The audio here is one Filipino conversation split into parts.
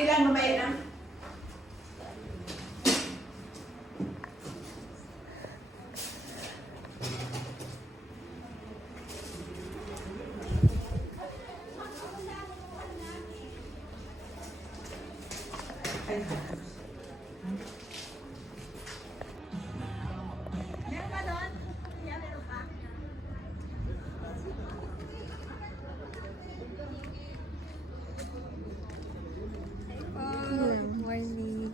Okay lang, mamaya na. Meron ba doon? Kaya meron pa? Good morning.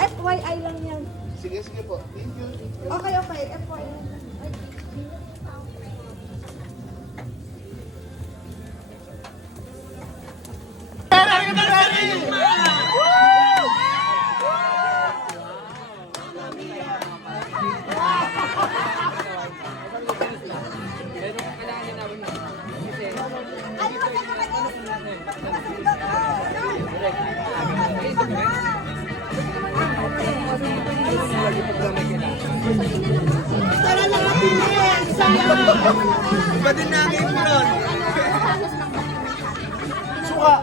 FYI lang yan. Sige, sige po. Thank you. Okay, okay. FYI lang. Iba din namin yun. Suka.